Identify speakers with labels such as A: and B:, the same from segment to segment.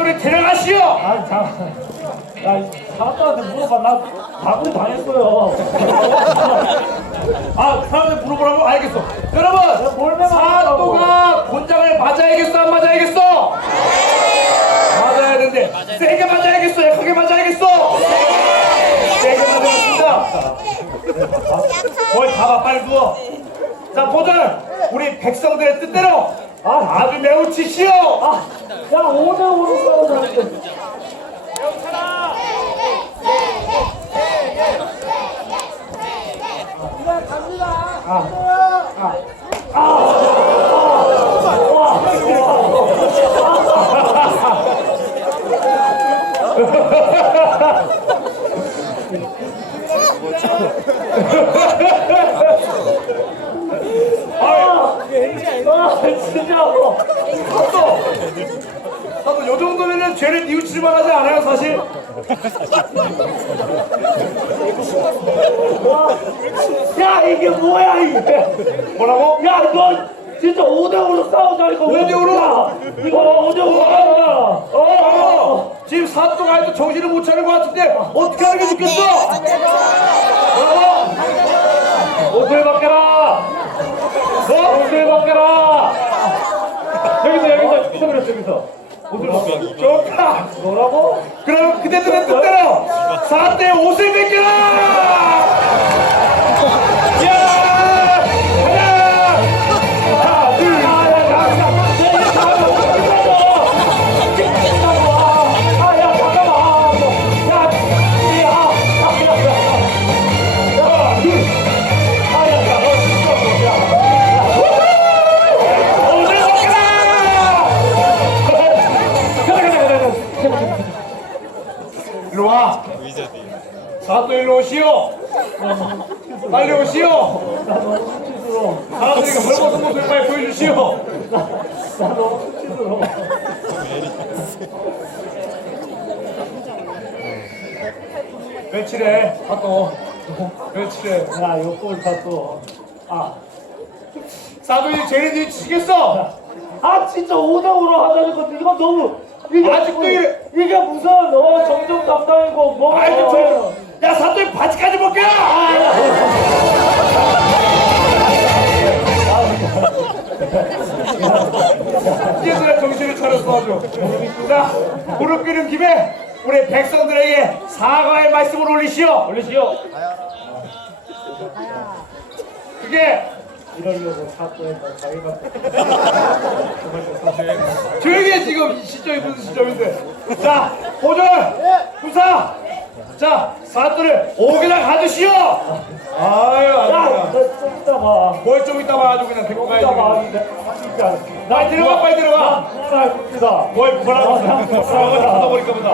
A: 사또를 데려가시오.
B: 아, 자, 야, 사또한테 물어봐. 나 다구 당했어요.
A: 아, 사람들 물어보라고? 알겠어. 여러분, 사또가 곤장을 맞아야겠어, 안 맞아야겠어? 맞아야 되는데, 세게 맞아야겠어, 약하게 맞아야겠어? 세게 맞아야겠습니다. 거의 가봐, 빨리 누워. 자, 보자. 우리 백성들의 뜻대로 아주 매우 치시오.
B: 아, 야, 5대5로 싸우자는데. 아, 진짜.
A: 사또! 사또, 요 정도면은 죄를 뉘우칠 만하지 않아요, 사실?
B: 야, 이게 뭐야, 이게.
A: 뭐라고?
B: 야, 너 진짜 5대5로 싸우자니까.
A: 5대 5 로?
B: 이거 5대5로 싸우자. 어,
A: 어, 지금 사또가 아직도 정신을 못 차린 것 같은데 어떻게 하는 게 좋겠어? 뭐라고?
B: 옷을 벗겨라. 너 옷을 벗겨라. 여기서, 여기서, 여기서, 여기서. 옷을 벗겨. 뭐라고?
A: 그럼 그대들의 뜻대로 사또의 옷을 벗겨라. 사또 일로 오시오. 빨리 오시오. 사람들에게 벌벗은 모습을 빨리 보여주시오. 며칠에 사또 며칠에
B: 야, 요꼴 샀어. 아,
A: 사돈이 죄를 지치겠어.
B: 아 진짜 5대5로 하자는 건데 이거 너무 이게
A: 아직도 이래.
B: 이게 무슨 어 정정 담당이고 뭐
A: 아이고 저, 야 사돈이 바지까지 벗겨. 이제서야 정신을 차렸어 아주. 자 무릎 꿇는 김에 우리 백성들에게 사과의 말씀을 올리시오.
B: 올리시오
A: 그게
B: 이러려고 사또에서 자기가
A: 조용히 해 지금 이 시점이 무슨 시점인데. 자 보존 구사. 자 사또를 오게나 가주시오. 아유
B: 야,
A: 아주
B: 좀 이따 봐.
A: 뭘좀 이따 봐 아주 그냥 데리고
B: 이따 봐.
A: 가야지
B: 진짜.
A: 빨리 들어가 빨리 들어가.
B: 나 봅니다.
A: 뭘 뭐라고 뭐라고 닫아버릴까 보다.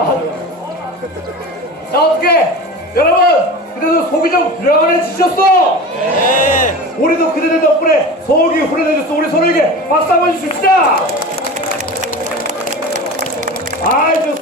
A: 자 어떻게? 여러분 그래도 속이 좀 후련해지셨어? 네. 우리도 그대들 덕분에 속이 후련해졌어. 우리 서로에게 박수 한번 주십시다. 아이 저